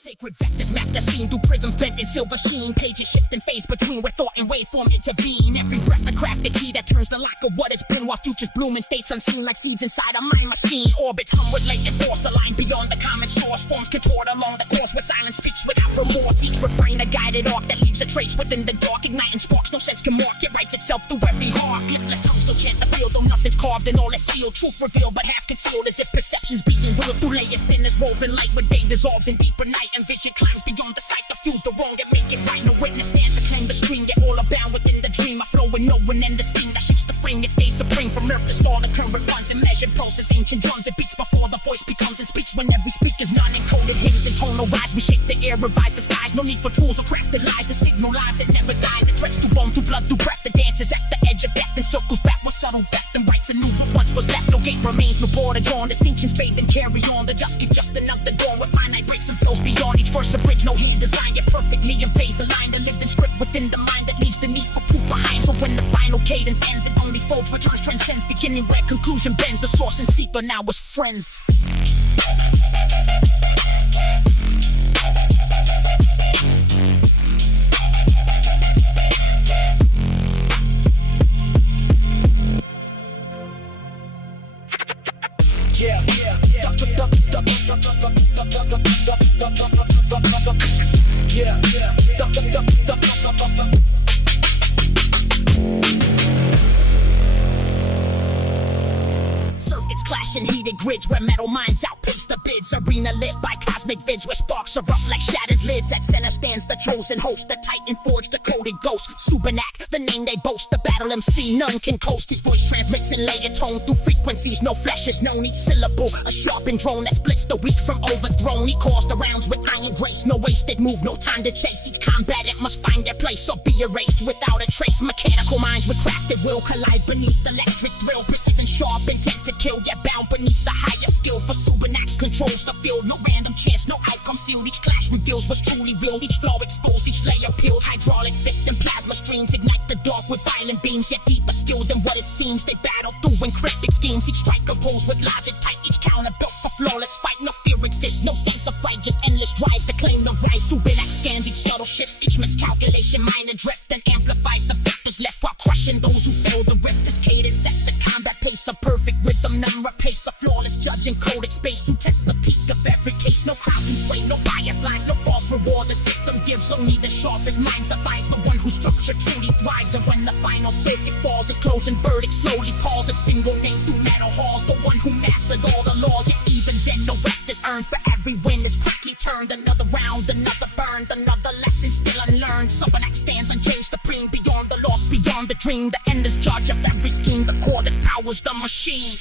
Sacred vectors map the scene through prisms bent in silver sheen. Pages shift and phase between where thought and waveform intervene. Every breath a craft the key that turns the lock of what has been, while futures bloom in states unseen like seeds inside a mind machine. Orbits hum with latent force aligned beyond the common source. Forms contort along the course where silence speaks without remorse. Each refrain a guided arc that leaves a trace within the dark, igniting sparks no sense can mark. It writes itself through every heart. Liftless tongues still chant the field, though nothing's carved and all is sealed. Truth revealed but half concealed, as if perceptions being willed through layers thin as woven light, where day dissolves in deeper night and vision climbs beyond the sight. Diffuse the wrong and make it right. No witness stands to claim the stream, yet all abound within the dream. I flow with no one and the steam that shifts the frame. It stays supreme from earth to star. The current runs in measured process. Ancient drums, it beats before the voice becomes and speaks. When every speaker's non-encoded hymns and tonal rise. We shake the air, revise the skies. No need for tools or crafted lies. The signal lives, it never dies. It threats through bone, through blood, through breath. The dance is at the edge of death and circles back with subtle depth and writes anew what once was left. No gate remains, no border drawn. Distinctions fade and carry on. The dusk is just another dawn with finite breaks and flows beyond each verse. A bridge, no hand design, yet perfectly in phase aligned. The living script within the mind that leaves the need for proof behind. So when the final cadence ends, it only folds, returns, transcends, beginning where conclusion bends. The source and seeker now is friends. Yeah, yeah, yeah, circuits clashing, heated grids where metal minds outpace the bids. Arena lit by cosmic vids where sparks erupt like shattered lids. At center stands the chosen host, the titan forged, the coded ghost. Subinac, the name they boast, the battle MC, none can coast. His voice transmits in layered tone through frequencies, no flesh is known. Each syllable, a sharpened drone that splits the weak from overthrown. He calls the rounds with iron grace, no wasted move, no time to chase. Each combatant must find their place or be erased without a trace. Mechanical minds with crafted will collide beneath electric thrill. Precision sharp, intent to kill, yet bound beneath the higher skill. For Subinac controls the field, no random chance, no outcome sealed. Each clash reveals what's truly real, each flaw exposed, each layer peeled. Hydraulic fist and plasma streams ignite the dark with violent beams, yet deeper skill than what it seems. They battle through encrypted schemes, each strike composed with logic tight, each counter built for flawless fight. No fear exists, no sense of fight, just endless drive to claim the right. Subinac scans each subtle shift, each miscalculation, minor drift, and amplifies the vectors left while crushing those who fail the rift. This cadence sets the combat pace, a perfect rhythm, none replace. A flawless judge in coded space who tests the peak of every case. No crowd can sway, no bias lines, no false reward. The system gives only the sharpest mind survives. The one whose structure truly thrives. And when the final circuit falls, his closing verdict slowly calls a single name through metal halls. The one who mastered all the laws, yet even then no rest is earned. For every win is quickly turned. Another round, another burned, another lesson still unlearned. Subinac stands unchanged, supreme, beyond the loss, beyond the dream. The end is judge of every scheme, the core that powers the machine.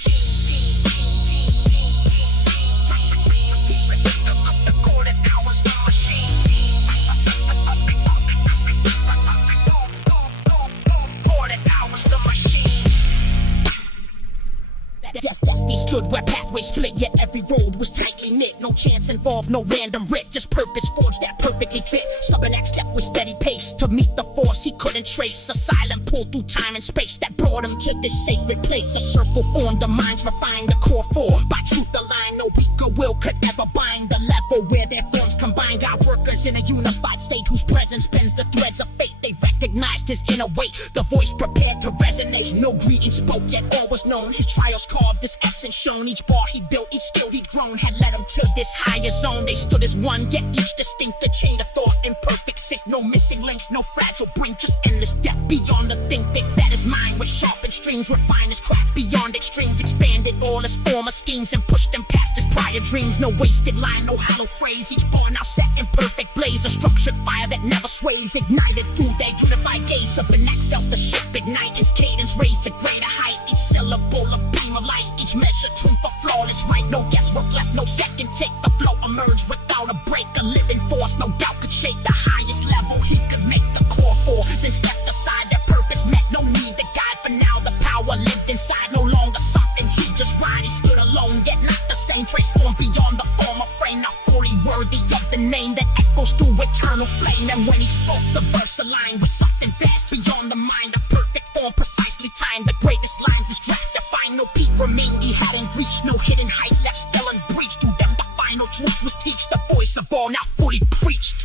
Destiny stood where pathways split, yet every road was tightly knit. No chance involved, no random writ, just purpose forged that perfectly fit. Subinac stepped with steady pace to meet the force he couldn't trace. A silent pull through time and space that brought him to this sacred place. A circle formed, the minds refined, the core for by truth aligned. No weaker will could ever bind the level where their forms combine. Got workers in a unified state whose presence bends the threads of fate. They recognized his inner weight, the voice prepared to resonate. No greeting spoke, yet all was known. His trials carved, this essence shown. Each bar he built, each skill he'd grown, had led him to this higher zone. They stood as one, yet each distinct. A chain of thought, imperfect sync, no missing link, no fragile brink, just endless depth beyond the think. They fed his mind with sharpened streams, refined his craft beyond extremes, expanded all his former schemes and pushed him past his prior dreams. No wasted line, no hollow phrase, each bar now set in perfect blaze. A structured fire that never sways, ignited through their unified gaze. Subinac felt the shift ignite, his cadence raised to greater height. Each syllable a beam of light, each measure tuned for flawless right. No guesswork left, no second take. The flow emerged without a break. A living force, no doubt could shake the highest level he could make the core for. Then stepped aside, their purpose met, no need to guide. For now the power lived inside, no longer something he just ride. He stood alone, yet not the same. Transformed beyond the former frame, not fully worthy of the name that echoes through eternal flame. And when he spoke, the verse aligned with something vast beyond the mind. A perfect form, precisely timed. The greatest lines is draft defined. No peak remained, he hadn't reached. No hidden height left still unbreached. Through them the final truth was teached. The voice of all now fully preached.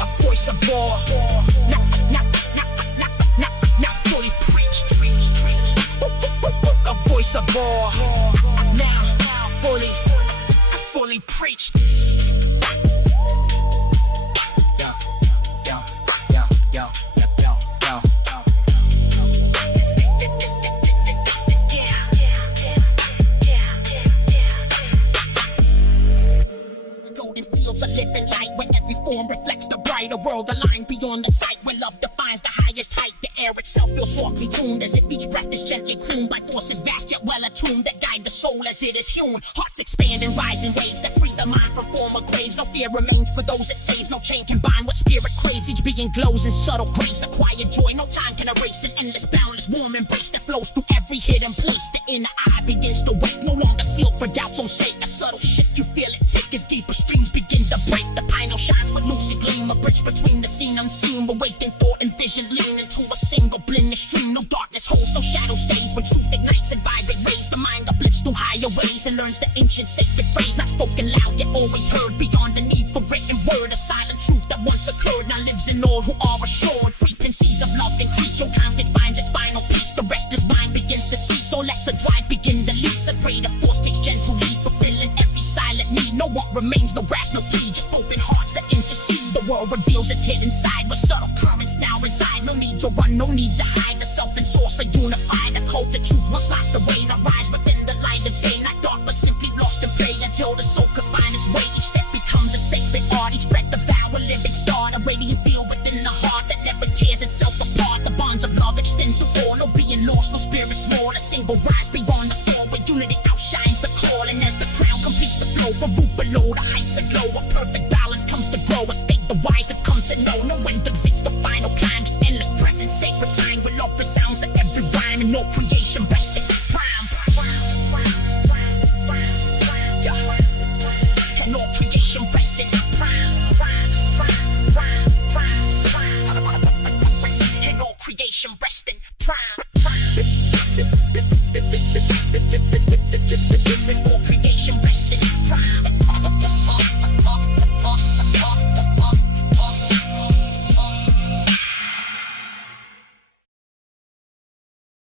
A voice of all now fully preached. A voice of all now fully preached. Golden fields are living light where every form reflects the brighter world. The line beyond the sight where love defines the highest height. The air itself feels softly tuned as if each breath is gently crooned by forces vast yet well attuned that guide the soul as it is hewn. Hearts expand and rise in waves that free the mind from former graves. No fear remains for those it saves. No chain can bind what spirit craves. Each being glows in subtle grace. A quiet joy no time can erase. An endless boundless warm embrace that flows through every hidden place. The inner eye begins to wake, no longer sealed for doubt's own sake. A subtle shift you feel it take as deeper streams begin to break. The pine shines with lucid gleam, a bridge between the seen unseen. Awakened thought and vision lean into a single blended stream. No darkness holds, no shadow stays. When truth ignites and vibrate rays, the mind uplifts through higher ways and learns the ancient sacred phrase, not spoken loud yet always heard. Beyond the need for written word, a silent truth that once occurred now lives in all who are assured. Frequencies of love increase, so conflict finds its final peace. The restless mind begins to see, so let the drive begin to lease. A greater force takes gentle lead, fulfilling every silent need. No what remains, no wrath, no plea, just open hearts that intercede. The world reveals its hidden side where subtle currents now reside. No need to run, no need to hide. The self and source are unified. The cult of truth once locked away, now rise within the light of day. Not dark but simply lost in play until the soul can find its way. Each step becomes a sacred art. Each breath the vow, a living star. A radiant feel within the heart that never tears itself apart. The bonds of love extend through all. No being lost, no spirit small. A single rise beyond the fall where unity outshines the call. And as the crown completes the flow from root below, the heights aglow. A perfect balance comes to grow. A state the wise have come to know. No end exists, the final climb. Just endless presence, sacred time. With love resounds at every rhyme and no creation resting.